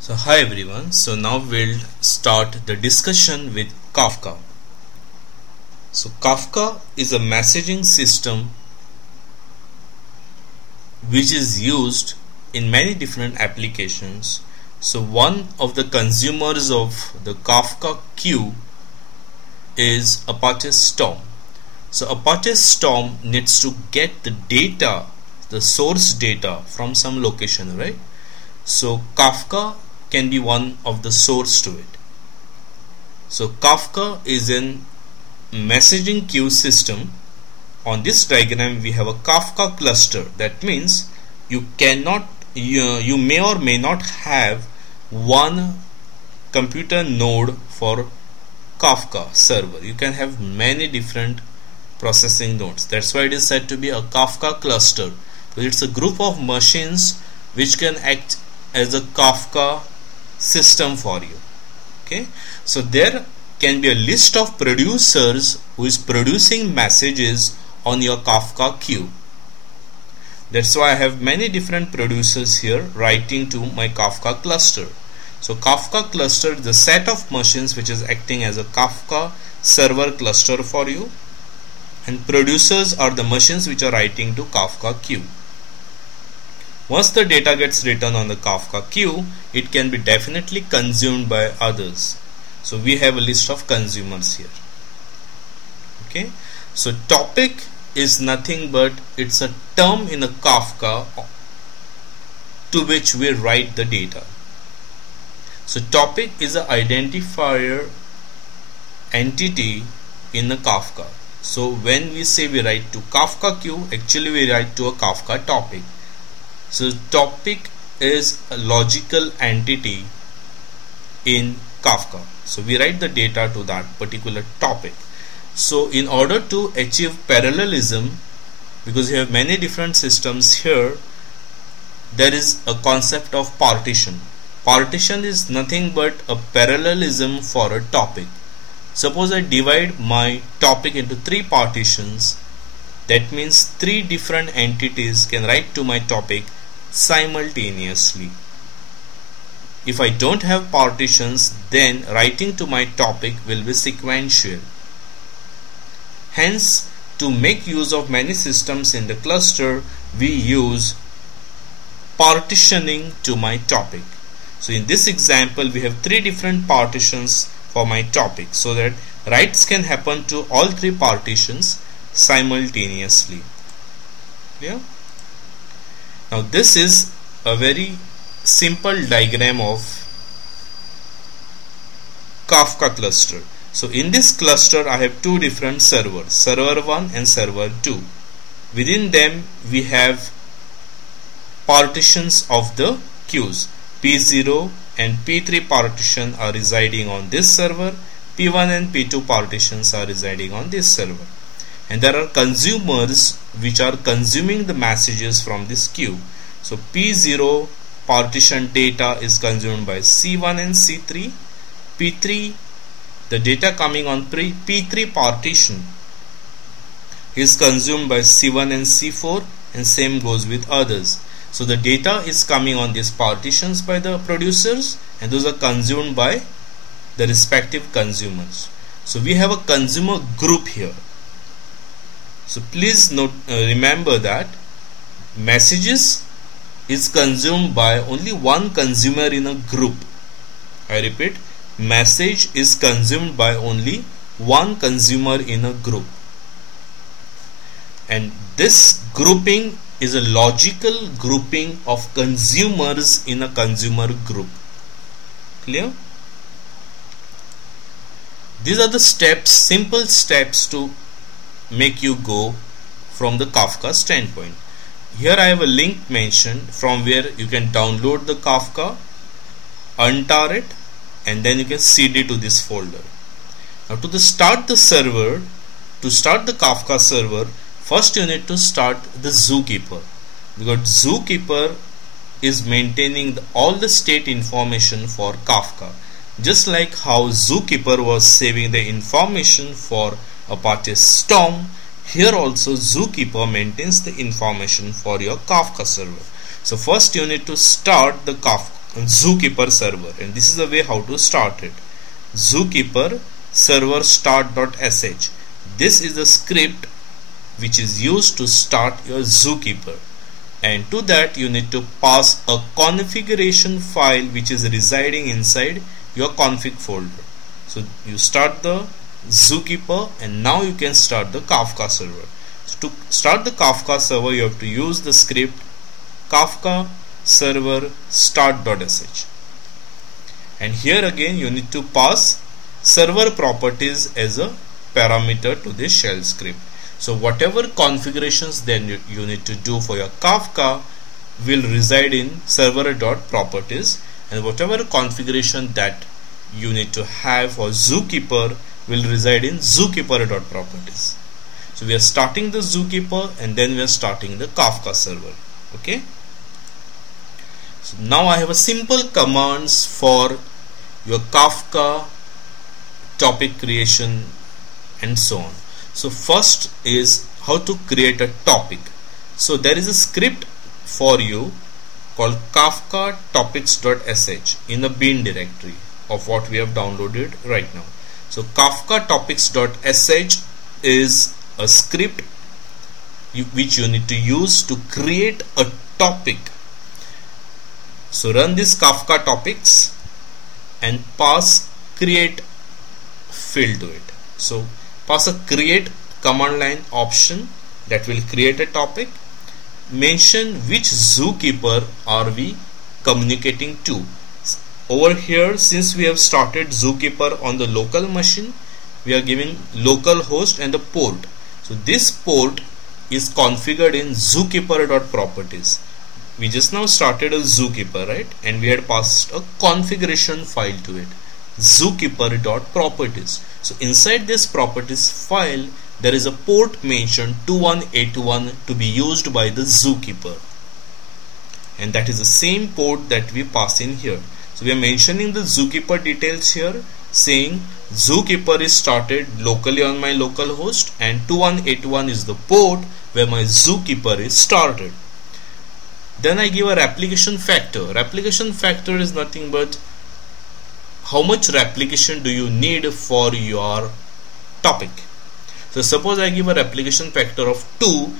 So hi everyone, so now we'll start the discussion with Kafka. So Kafka is a messaging system which is used in many different applications. So one of the consumers of the Kafka queue is Apache Storm. So Apache Storm needs to get the data, the source data from some location, right? So Kafka can be one of the source to it. So Kafka is an messaging queue system. On this diagram we have a Kafka cluster. That means you may or may not have one computer node for Kafka server. You can have many different processing nodes. That's why it is said to be a Kafka cluster. So it's a group of machines which can act as a Kafka system for you. Okay, so there can be a list of producers who is producing messages on your Kafka queue. That's why I have many different producers here writing to my Kafka cluster. So Kafka cluster is the set of machines which is acting as a Kafka server cluster for you, and producers are the machines which are writing to Kafka queue. Once the data gets written on the Kafka queue, it can be definitely consumed by others. So we have a list of consumers here. Okay, so topic is nothing but it's a term in a Kafka to which we write the data. So topic is an identifier entity in a Kafka. So when we say we write to Kafka queue, actually we write to a Kafka topic. So topic is a logical entity in Kafka. So we write the data to that particular topic. So in order to achieve parallelism, because you have many different systems here, there is a concept of partition. Partition is nothing but a parallelism for a topic. Suppose I divide my topic into 3 partitions. That means 3 different entities can write to my topic simultaneously. If I don't have partitions, then writing to my topic will be sequential. Hence, to make use of many systems in the cluster, we use partitioning to my topic. So in this example, we have 3 different partitions for my topic, so that writes can happen to all 3 partitions simultaneously. Clear? Now this is a very simple diagram of Kafka cluster. So in this cluster I have 2 different servers, server 1 and server 2. Within them we have partitions of the queues. P0 and P3 partition are residing on this server, P1 and P2 partitions are residing on this server. And there are consumers which are consuming the messages from this queue. So P0 partition data is consumed by C1 and C3. P3, the data coming on P3 partition is consumed by C1 and C4, and same goes with others. So the data is coming on these partitions by the producers, and those are consumed by the respective consumers. So we have a consumer group here. So please note, remember that messages is consumed by only one consumer in a group. I repeat, message is consumed by only one consumer in a group. And this grouping is a logical grouping of consumers in a consumer group. Clear? These are the steps, simple steps to make you go from the Kafka standpoint. Here I have a link mentioned from where you can download the Kafka, untar it, and then you can cd to this folder. Now to start the server, to start the Kafka server, first you need to start the Zookeeper, because Zookeeper is maintaining all the state information for Kafka. Just like how Zookeeper was saving the information for Apache Storm, here also Zookeeper maintains the information for your Kafka server. So first you need to start the Kafka Zookeeper server, and this is the way how to start it. Zookeeper server start.sh. This is the script which is used to start your Zookeeper, and to that you need to pass a configuration file which is residing inside your config folder. So you start the Zookeeper, and now you can start the Kafka server. So to start the Kafka server, you have to use the script Kafka server start.sh, and here again you need to pass server properties as a parameter to this shell script. So whatever configurations then you need to do for your Kafka will reside in server.properties, and whatever configuration that you need to have for Zookeeper will reside in Zookeeper.properties. So we are starting the Zookeeper, and then we are starting the Kafka server. Okay. So now I have a simple commands for your Kafka topic creation and so on. So first is how to create a topic. So there is a script for you called Kafka topics.sh in the bin directory of what we have downloaded right now. So Kafka topics.sh is a script which you need to use to create a topic. So run this Kafka topics and pass create field to it. So pass a create command line option that will create a topic. Mention which Zookeeper are we communicating to. Over here, since we have started Zookeeper on the local machine, we are giving local host and the port. So this port is configured in Zookeeper.properties. We just now started a Zookeeper, right? And we had passed a configuration file to it, Zookeeper.properties. So inside this properties file, there is a port mentioned 2181 to be used by the Zookeeper, and that is the same port that we pass in here. So we are mentioning the Zookeeper details here, saying Zookeeper is started locally on my local host, and 2181 is the port where my Zookeeper is started. Then I give a replication factor. Replication factor is nothing but how much replication do you need for your topic. So suppose I give a replication factor of 2,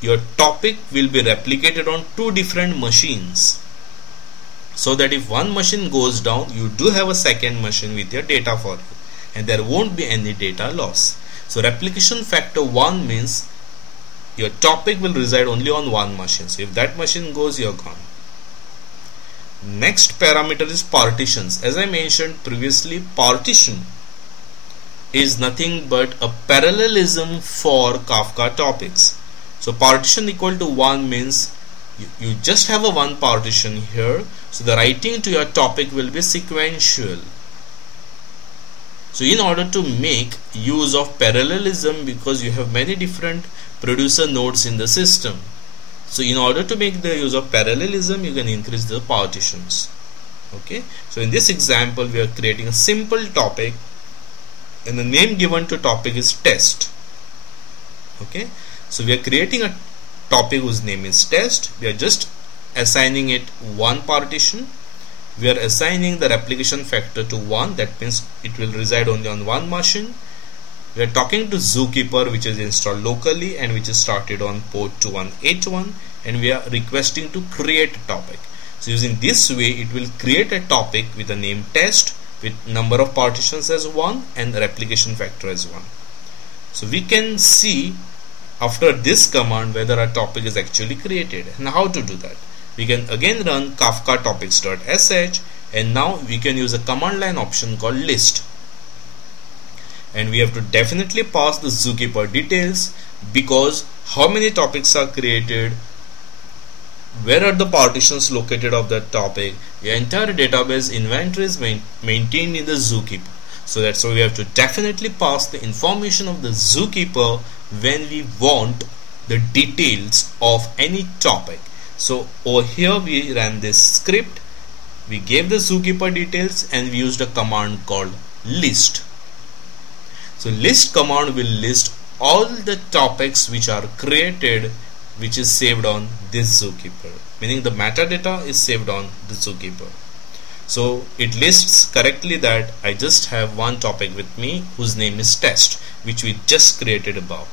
your topic will be replicated on 2 different machines, so that if one machine goes down, you do have a second machine with your data for you, and there won't be any data loss. So replication factor 1 means your topic will reside only on one machine. So if that machine goes, you're gone. Next parameter is partitions. As I mentioned previously, partition is nothing but a parallelism for Kafka topics. So partition equal to 1 means you just have a one partition here, so the writing to your topic will be sequential. So in order to make use of parallelism, because you have many different producer nodes in the system, so in order to make the use of parallelism, you can increase the partitions. Okay, so in this example we are creating a simple topic, and the name given to topic is test. Okay, so we are creating a topic whose name is test. We are just assigning it one partition. We are assigning the replication factor to 1, that means it will reside only on one machine. We are talking to Zookeeper, which is installed locally and which is started on port 2181, and we are requesting to create a topic. So using this way, it will create a topic with the name test with number of partitions as 1 and replication factor as 1. So we can see after this command whether a topic is actually created. And how to do that? We can again run Kafka topics.sh, and now we can use a command line option called list. And we have to definitely pass the Zookeeper details, because how many topics are created, where are the partitions located of that topic. The entire database inventory is maintained in the Zookeeper. So that's why we have to definitely pass the information of the Zookeeper when we want the details of any topic. So over here we ran this script, we gave the Zookeeper details, and we used a command called list. So list command will list all the topics which are created, which is saved on this Zookeeper. meaning the metadata is saved on the Zookeeper. So it lists correctly that I just have one topic with me whose name is test, which we just created above.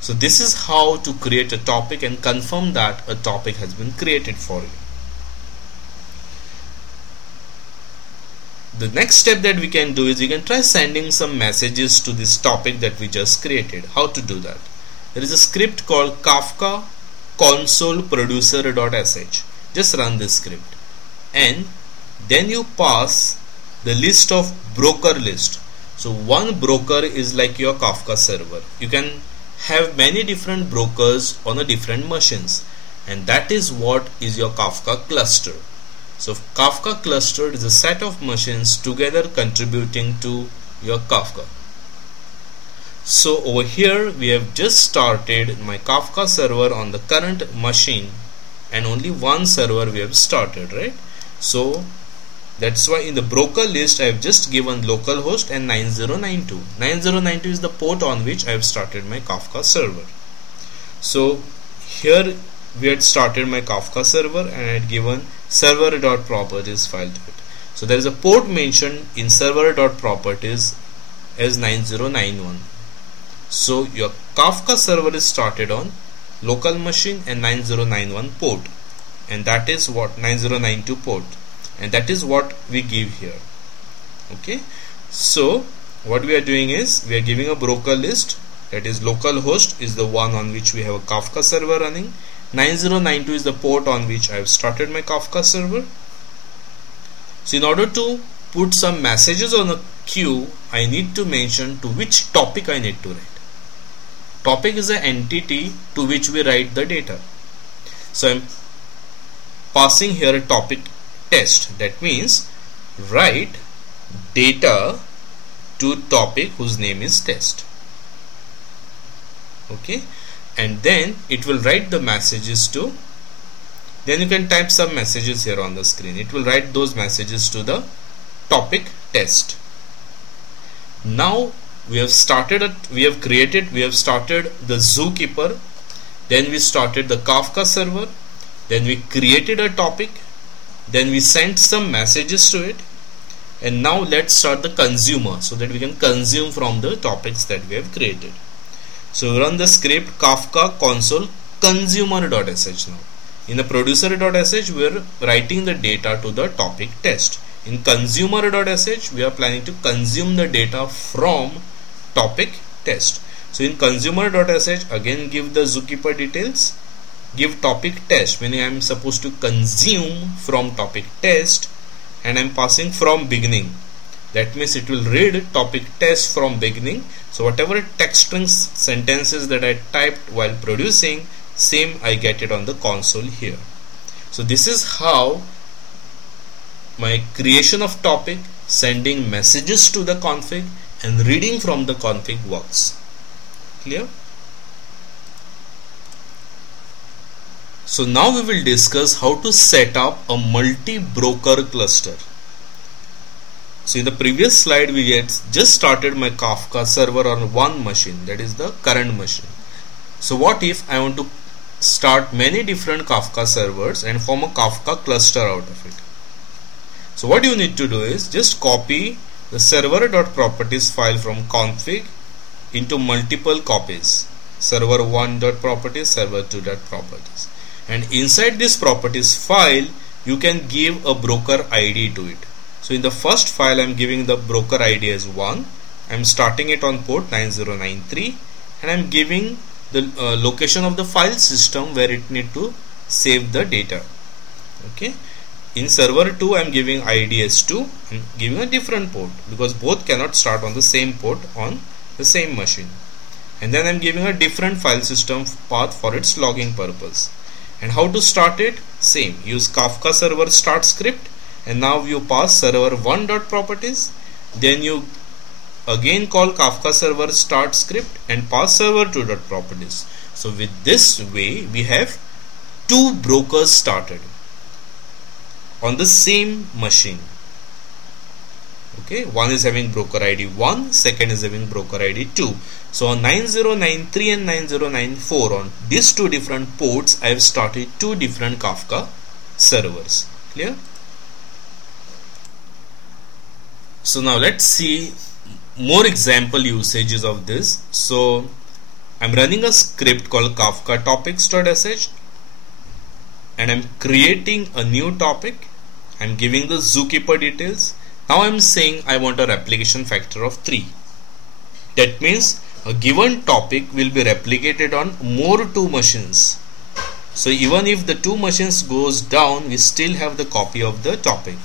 So this is how to create a topic and confirm that a topic has been created for you. The next step that we can do is we can try sending some messages to this topic that we just created. How to do that? There is a script called Kafka console producer.sh. Just run this script and then you pass the list of broker list. So one broker is like your Kafka server. You can have many different brokers on a different machines, and that is what is your Kafka cluster. So Kafka cluster is a set of machines together contributing to your Kafka. So over here we have just started my Kafka server on the current machine, and only one server we have started, right? So that's why in the broker list I have just given localhost and 9092. 9092 is the port on which I have started my Kafka server. So here we had started my Kafka server and I had given server.properties file to it. So there is a port mentioned in server.properties as 9091. So your Kafka server is started on local machine and 9091 port, and that is what 9092 port, and that is what we give here. Okay, so what we are doing is we are giving a broker list, that is localhost is the one on which we have a Kafka server running, 9092 is the port on which I have started my Kafka server. So in order to put some messages on a queue, I need to mention to which topic I need to write. Topic is an entity to which we write the data. So I'm passing here a topic test. That means write data to topic whose name is test. Okay, and then it will write the messages to, then you can type some messages here on the screen. It will write those messages to the topic test. Now we have started the Zookeeper, then we started the Kafka server, then we created a topic, then we sent some messages to it, and now let's start the consumer so that we can consume from the topics that we have created. So run the script Kafka console consumer.sh. now in the producer.sh we are writing the data to the topic test. In consumer.sh we are planning to consume the data from topic test. So in consumer.sh again give the Zookeeper details, give topic test, meaning I am supposed to consume from topic test, and I am passing from beginning. That means it will read topic test from beginning. So whatever text strings sentences that I typed while producing, same I get it on the console here. So this is how my creation of topic, sending messages to the config, and reading from the config works. Clear? So now we will discuss how to set up a multi-broker cluster. So in the previous slide we had just started my Kafka server on one machine, that is the current machine. So what if I want to start many different Kafka servers and form a Kafka cluster out of it? So what you need to do is just copy the server.properties file from config into multiple copies, server1.properties, server2.properties, and inside this properties file you can give a broker ID to it. So in the first file I am giving the broker ID as 1, I am starting it on port 9093, and I am giving the location of the file system where it need to save the data. Okay. In server 2 I am giving ID as 2, I am giving a different port because both cannot start on the same port on the same machine. And then I am giving a different file system path for its logging purpose. And how to start it? Same, use Kafka server start script, and now you pass server1.properties, then you again call Kafka server start script and pass server2.properties. So with this way we have two brokers started on the same machine. Okay, one is having broker ID 1, second is having broker ID 2. So on 9093 and 9094, on these two different ports, I have started two different Kafka servers. Clear? So now let's see more example usages of this. So I'm running a script called Kafka topics.sh, and I'm creating a new topic. I'm giving the zookeeper details. Now I'm saying I want a replication factor of 3. That means a given topic will be replicated on more 2 machines. So even if the 2 machines goes down, we still have the copy of the topic.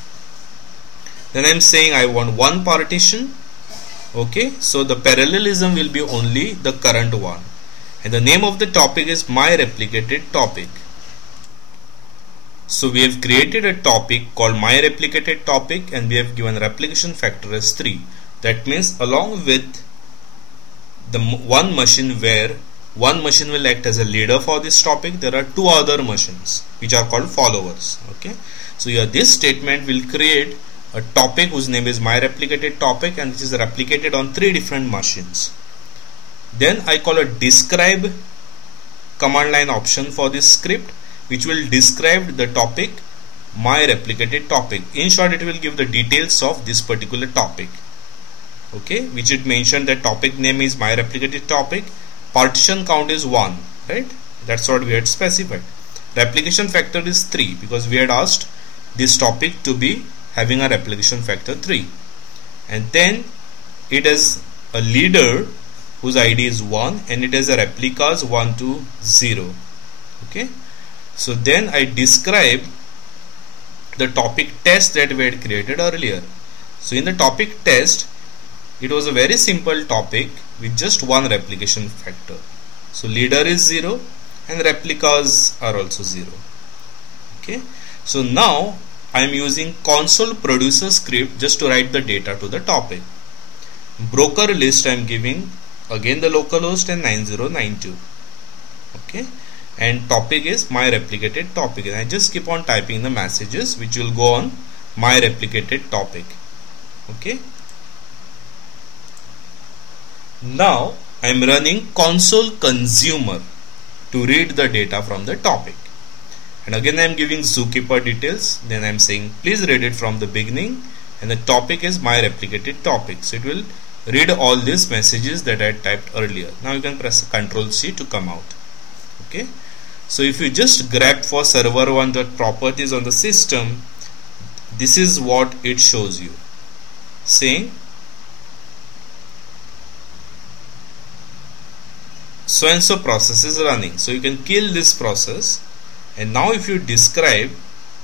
Then I'm saying I want one partition. Okay, so the parallelism will be only the current one, and the name of the topic is my replicated topic. So we have created a topic called my replicated topic, and we have given replication factor as 3. That means along with the one machine where one machine will act as a leader for this topic, there are 2 other machines which are called followers. Okay, so here this statement will create a topic whose name is my replicated topic, and which is replicated on 3 different machines. Then I call a describe command line option for this script, which will describe the topic my replicated topic. In short, it will give the details of this particular topic. Okay, which it mentioned that topic name is my replicated topic, partition count is 1, right? That's what we had specified. Replication factor is 3 because we had asked this topic to be having a replication factor 3, and then it has a leader whose ID is 1, and it has a replicas 1 to 0. Okay, so then I describe the topic test that we had created earlier. So in the topic test, it was a very simple topic with just one replication factor. So leader is 0 and replicas are also 0. Okay, so now I am using console producer script just to write the data to the topic. Broker list I am giving again the localhost and 9092. Okay, and topic is my replicated topic, and I just keep on typing the messages which will go on my replicated topic. Okay, now I am running console consumer to read the data from the topic, and again I am giving zookeeper details. Then I am saying please read it from the beginning, and the topic is my replicated topic, so it will read all these messages that I had typed earlier. Now you can press Ctrl C to come out. Okay, so if you just grab for server1.properties on the system, this is what it shows you, saying so and so process is running. So you can kill this process, and now if you describe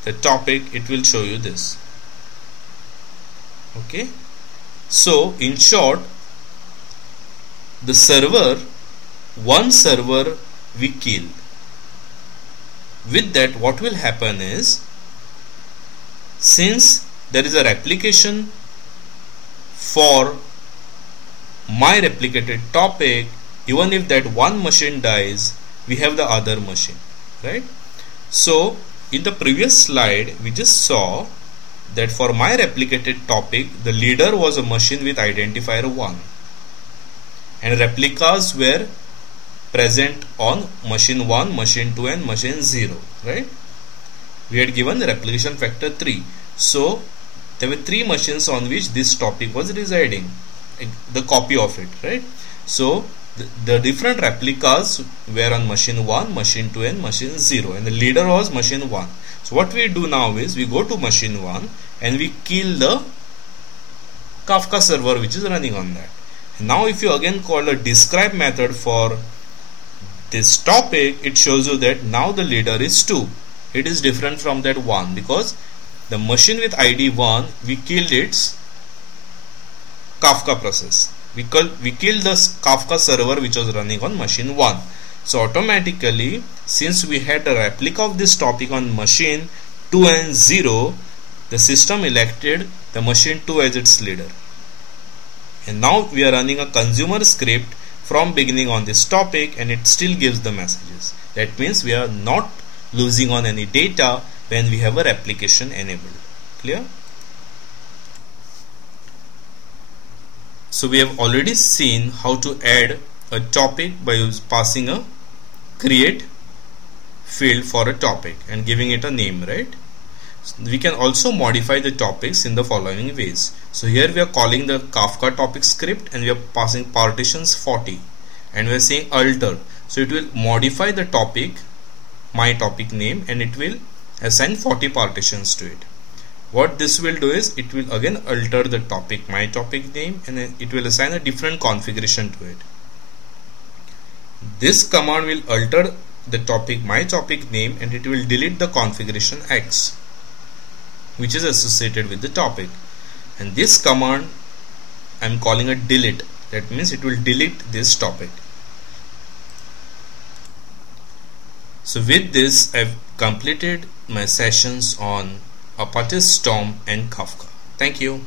the topic, it will show you this. Okay, so in short, the server, one server we kill. With that, what will happen is, since there is a replication for my replicated topic, even if that one machine dies, we have the other machine, right? So in the previous slide we just saw that for my replicated topic, the leader was a machine with identifier 1, and replicas were present on machine 1, machine 2 and machine 0, right? We had given the replication factor 3. So there were 3 machines on which this topic was residing, the copy of it, right? So the different replicas were on machine 1, machine 2 and machine 0, and the leader was machine 1. So what we do now is we go to machine 1 and we kill the Kafka server which is running on that. And now if you again call a describe method for this topic, it shows you that now the leader is 2. It is different from that 1 because the machine with ID 1, we killed its Kafka process. We killed the Kafka server which was running on machine 1. So automatically, since we had a replica of this topic on machine 2 and 0, the system elected the machine 2 as its leader. And now we are running a consumer script from beginning on this topic, and it still gives the messages. That means we are not losing on any data when we have a replication enabled. Clear? So we have already seen how to add a topic by passing a create field for a topic and giving it a name, right? We can also modify the topics in the following ways. So here we are calling the Kafka topic script and we are passing partitions 40 and we are saying alter. So it will modify the topic, my topic name, and it will assign 40 partitions to it. What this will do is it will again alter the topic, my topic name, and then it will assign a different configuration to it. This command will alter the topic, my topic name, and it will delete the configuration X, which is associated with the topic. And this command I am calling a delete. That means it will delete this topic. So with this I have completed my sessions on Apache Storm and Kafka. Thank you.